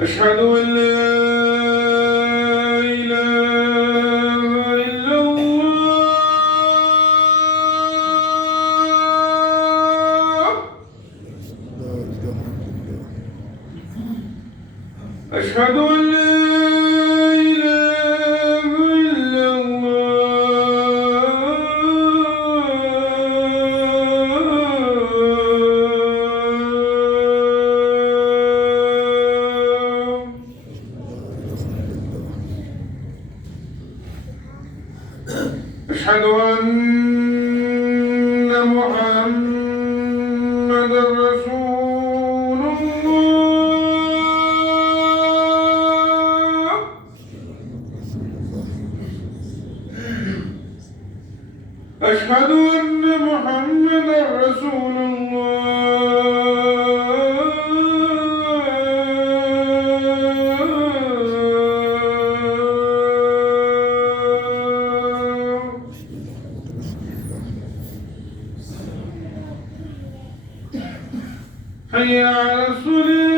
أشهد أن لا إله إلا الله. أشهد أن لا إله إلا الله. أشهد أن محمدًا رسول الله. أشهد أن محمدًا رسول الله. حي على الصلاة.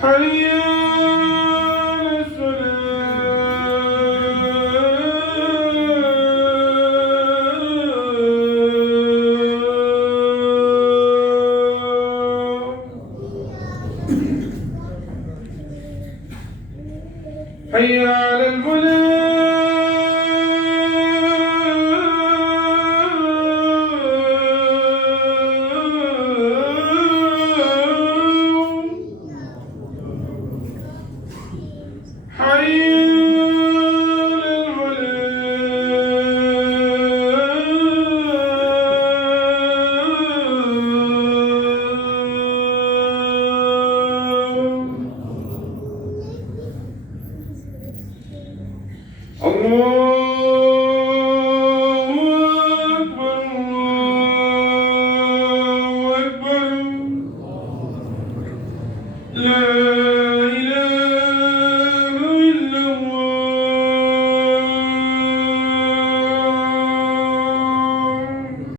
حي على الصلاة. حي على الفلاح. حي على الفلاح. الله